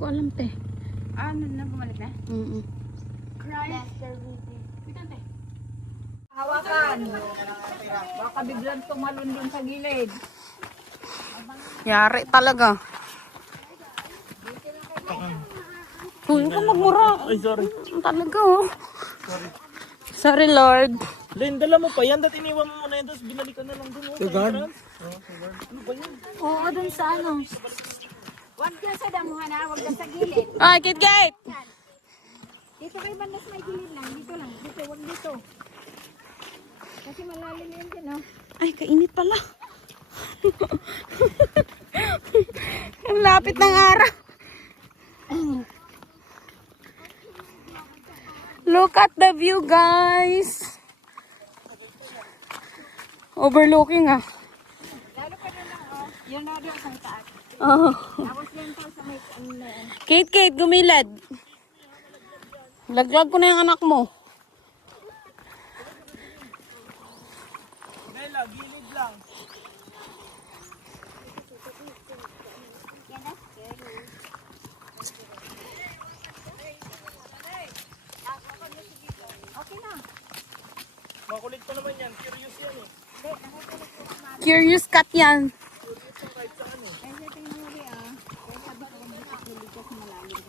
ko alam, te. Ano na, bumalik na? Christ. Hawakan. Baka biglang tumalon dun sa gilid. Yari talaga. Huwag ka magmura. Ay, sorry. Talaga, oh. Sorry, Lord. Len, dala mo pa yan. Dati iniwan mo muna yan. Tapos binalikan na lang dun. Oh, sa entrance. Ano ba yan? Oo, dun sa ano. Huwag ka sa damuhan ha, huwag ka sa gilid. Ay, Kit. Dito kay Bandas may gilid lang. Dito lang. Dito, huwag dito. Kasi malalim yun din, oh. Ay, kainit pala. Ang lapit ng araw. Look at the view, guys. Overlooking, ah. Lalo pa na lang, oh. Yun na doon sa taas. Oh. Tapos yan pa sa may ano na yan. Kate, gumilad. Laglag ko na yung anak mo. Nela, gilid lang. Okay na. Makulit pa naman yan. Curious yan eh. Curious cat yan. Ay, ito yung huli, ah. Kaya sabi ko, makakuli ka sa malalim.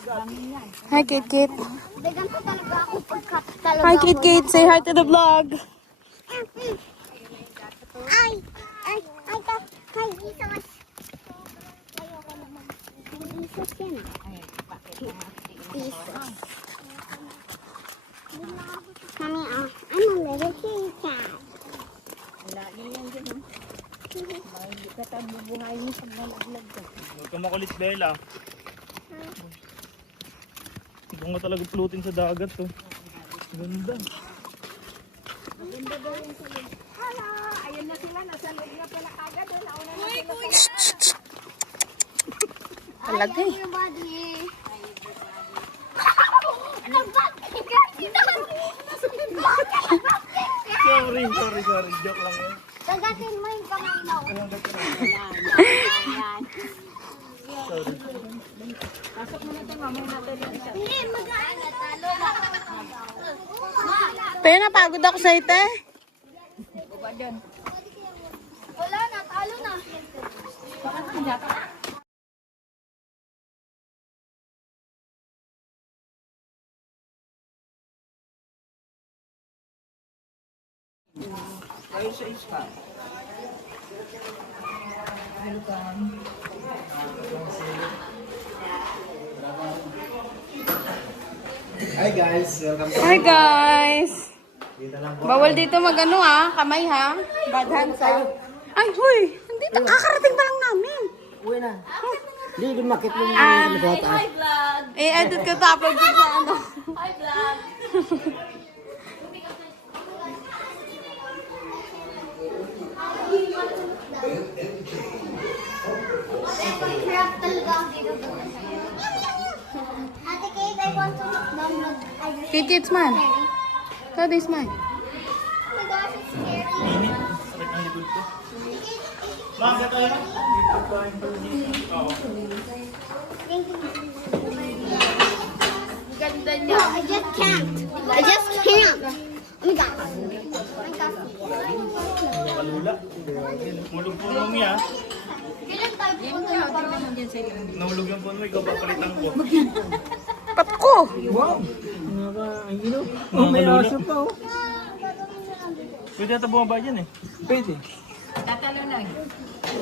Bangin yan. Hi, Kate. Dagan ko talaga ako pagkat talaga. Hi, Kate. Say hi to the vlog. Ay, isos. Ayoko na mag-isos yan ah. Ay, bakit na? Isos. Mami, I'm a little teacher. Wala din yan dyan, oh. Hindi ka tayo bubuhay mo pag nalaglag ka. Huwag ka makulit, Bella. Ikaw nga talaga floating sa dagat to. Ganda. Maganda daw yung sa loob. Hala! Ayun na sila, nasa loob na pala kagad. Nauna na sila. Talaga eh. Everybody. Sorry. Joke lang yan. Dagatin mo yung pangalaw. Yan. Sorry. Pasok mo na ito, mamaya natin yung isa. Hindi, mag-aan. Natalo na. Pero napagod ako sa ite. Buba dyan. Wala na, talo na. Bakit ka dyan? Hi guys, welcome to Hi, guys. dito lang po. Bawal dito mag-ano, ha? Kamay, ha? Bad hands, ha? Ay, huy. Hindi, kakarating pa lang namin. Uwi na. Hindi, lumakit mo yung mataas. I-edit ko tapos dito sa ano. Hirap talaga ang ginagawa. Ate Kate, I want to download. Kate, smile. Kate, smile. Oh my gosh, it's scary. Sakit ang likod ko. Bakit tayo na? Ganda niya. No, I just can't. I just can't. Oh my god. Oh my god. Nakalula. Mulog po mo ah. Kailan tayo pupunta na parang Nahulog yung phone mo, ikaw papalitan ko. Pat ko. Wow! Oh, may aso pa oh. Pwede ata bumaba dyan eh. Pwede. Tatalo na.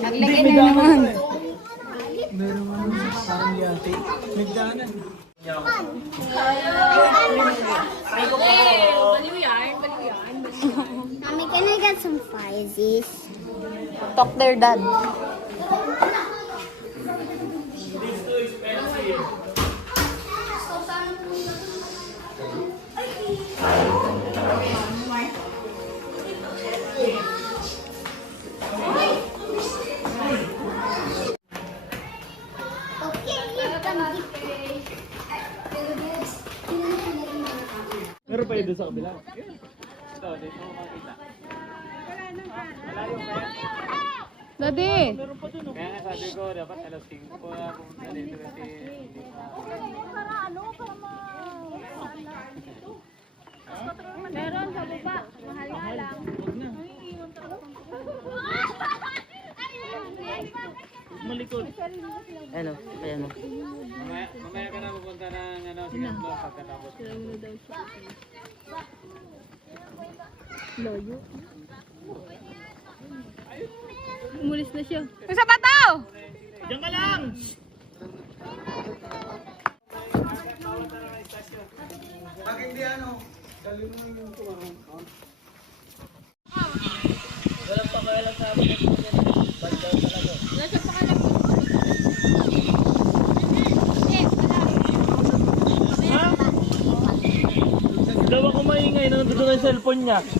Naglagay na naman. Meron ano, parang yate. Nagdaanan. Mommy, can I get some fries? Talk their dad. Meron pa yun doon sa kabila. Ito, dito mo makita. Malayo pa yan. Daddy! Meron sa baba. Mahal nga lang. Malikot. Ano? Ayan o. Mamaya ka na pupunta ng ano, Singapore pagkatapos. Umulis na siya. Isa pa to! Diyan ka lang! Daw ako maingay, nandun na yung cellphone niya. Ito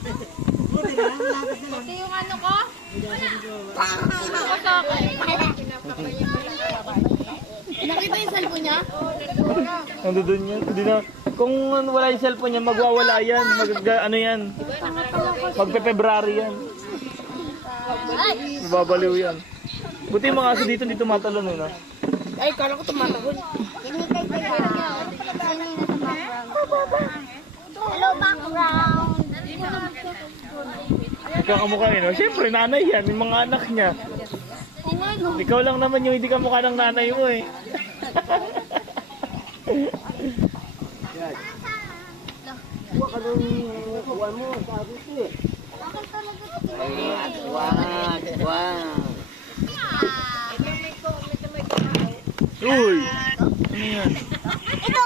yung ano ko? Nakita yung cellphone niya? Nandun yan. Hindi na, kung wala yung cellphone niya, magwawala yan. Ano yan? Magpe-February yan. Mababaliw yan. Buti yung mga aso dito, hindi tumatalon eh, no? Ay, kala ko tumatahon. Hinihintay ko lang. Hello, background. Kakamukha eh, no? Siyempre, nanay yan. Yung mga anak niya. Ikaw lang naman yung hindi kamukha ng nanay mo eh. Uy! Ano yan? Ito,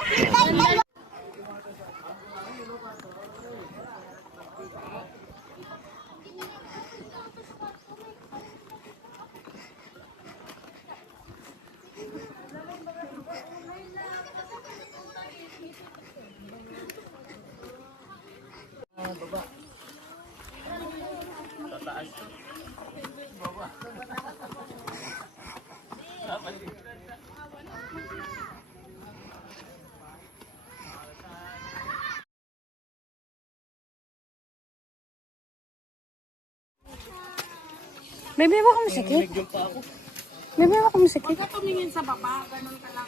tayo. Baby, wag kang masakit. Baby, wag kang masakit. Tumingin sa baba, ganun ka lang.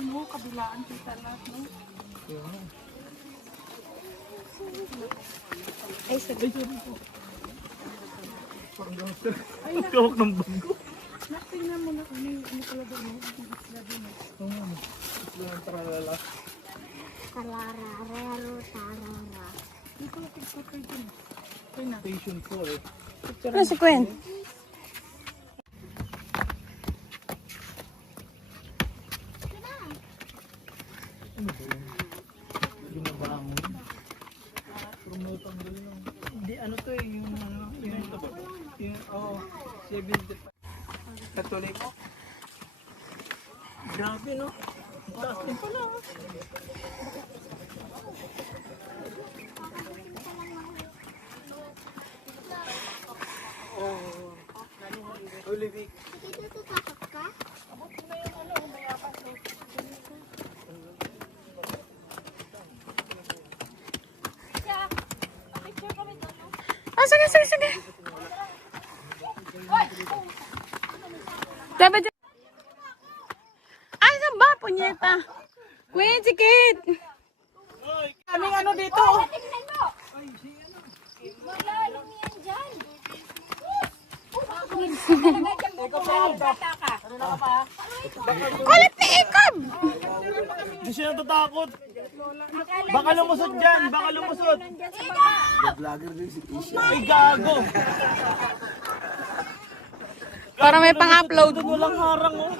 Mo, kabilaan kita lahat, no? Ang kawak ng bago. Tingnan mo na kung ano talaga mo. Tararararo, tarara. Station 4 eh. Ano si Gwen? Hindi, ano to eh, yung ano, yung, oh, 70. Katolik. Grabe no? Taas din pala. Olivik. Dito tutakot ka? Ah, sige, sige, sige. Dapat ay, saan ba, punyeta? Gwen, si Kate. Kaming ano dito? Tingnan mo! Malalim yan dyan. Kulit ni Ikob. Hindi siya natatakot. Baka lumusot dyan, baka lumusot. Ay, gago. Para may pang-upload. Doon walang harang oh.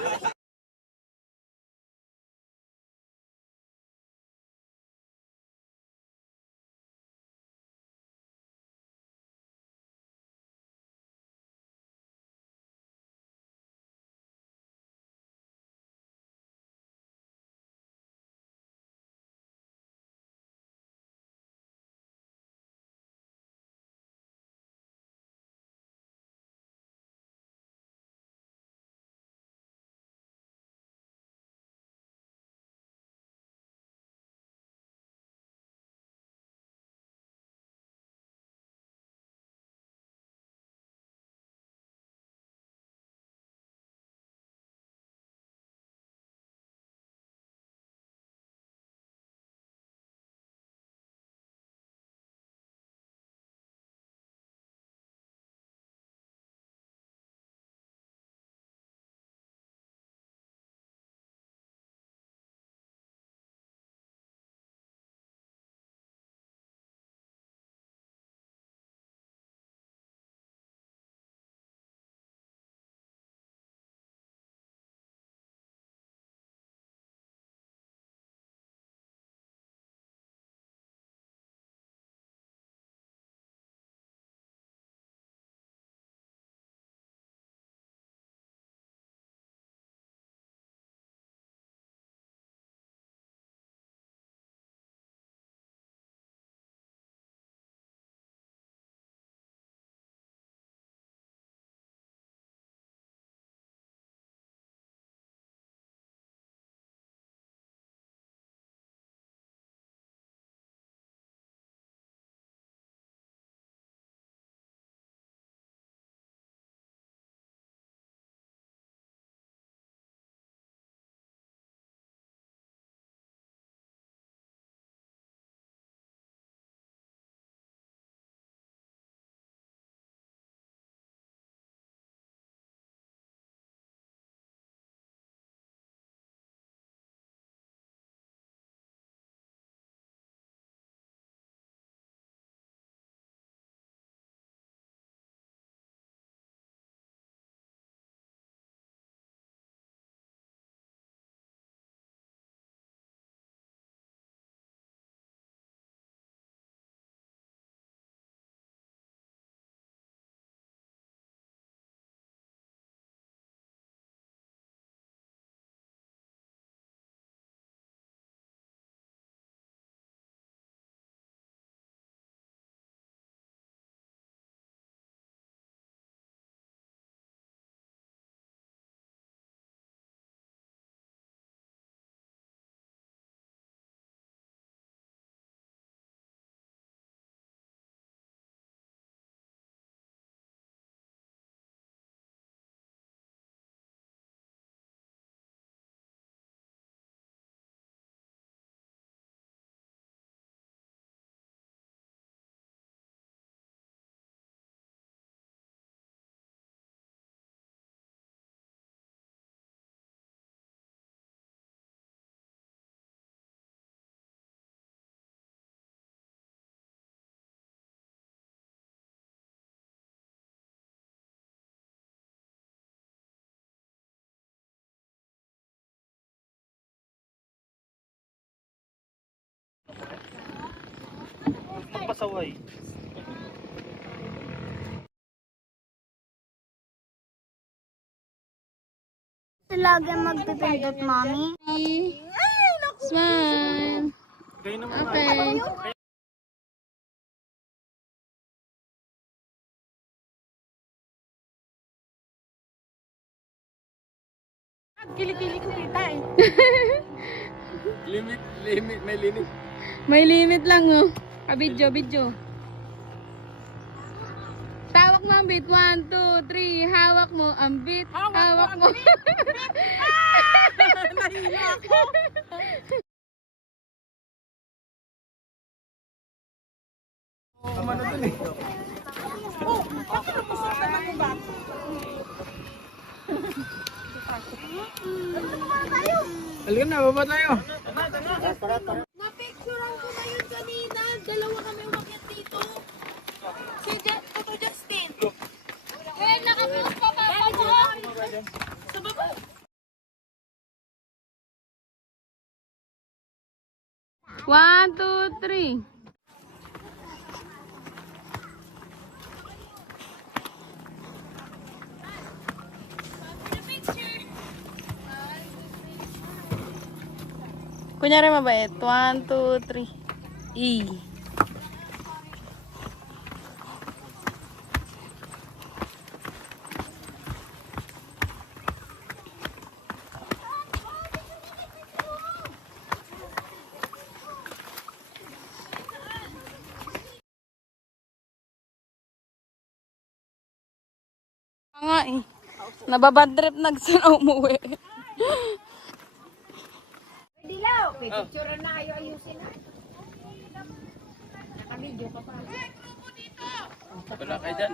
pasaway. Lagi magpipindot, Mommy. Smile. Kayo naman. Okay. Kilikili ko kita eh. Limit, may limit. May limit lang oh. Video. Tawak mo ang beat. 1, 2, 3. Hawak mo ang beat. Hawak mo. Nahilo ako. Tama na dun eh. Oh, bakit napusok naman yung bag? Halika na, baba tayo. Napicturean ko na yun kanina. Dalawa kami umakyat dito. Si Toto Justin. Eh, nakapost pa pa mo. Sa baba. One, two, three. Kunyari mabait. 1, 2, 3. E. Nga eh. Nababad trip nagsana umuwi. Dilaw. Picturean na kayo ayusin na. Naka-video ka pa. Wala kayo dyan.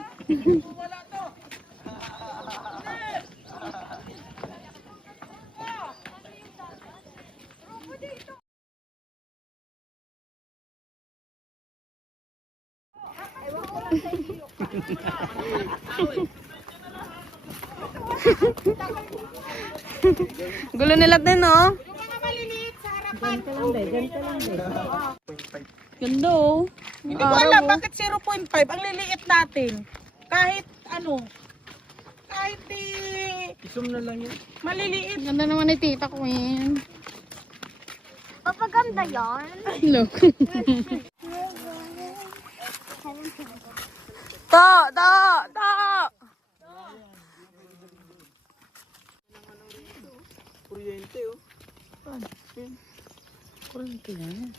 Gulo nila din, no? Ganda, oh. Hindi ko alam bakit 0.5 ang liliit natin. Kahit ano. Kahit Isum na lang yun. maliliit. Ganda naman ni Tita Queen. Papaganda yan. Look. Ta! Kuryente oh. Kurante yan.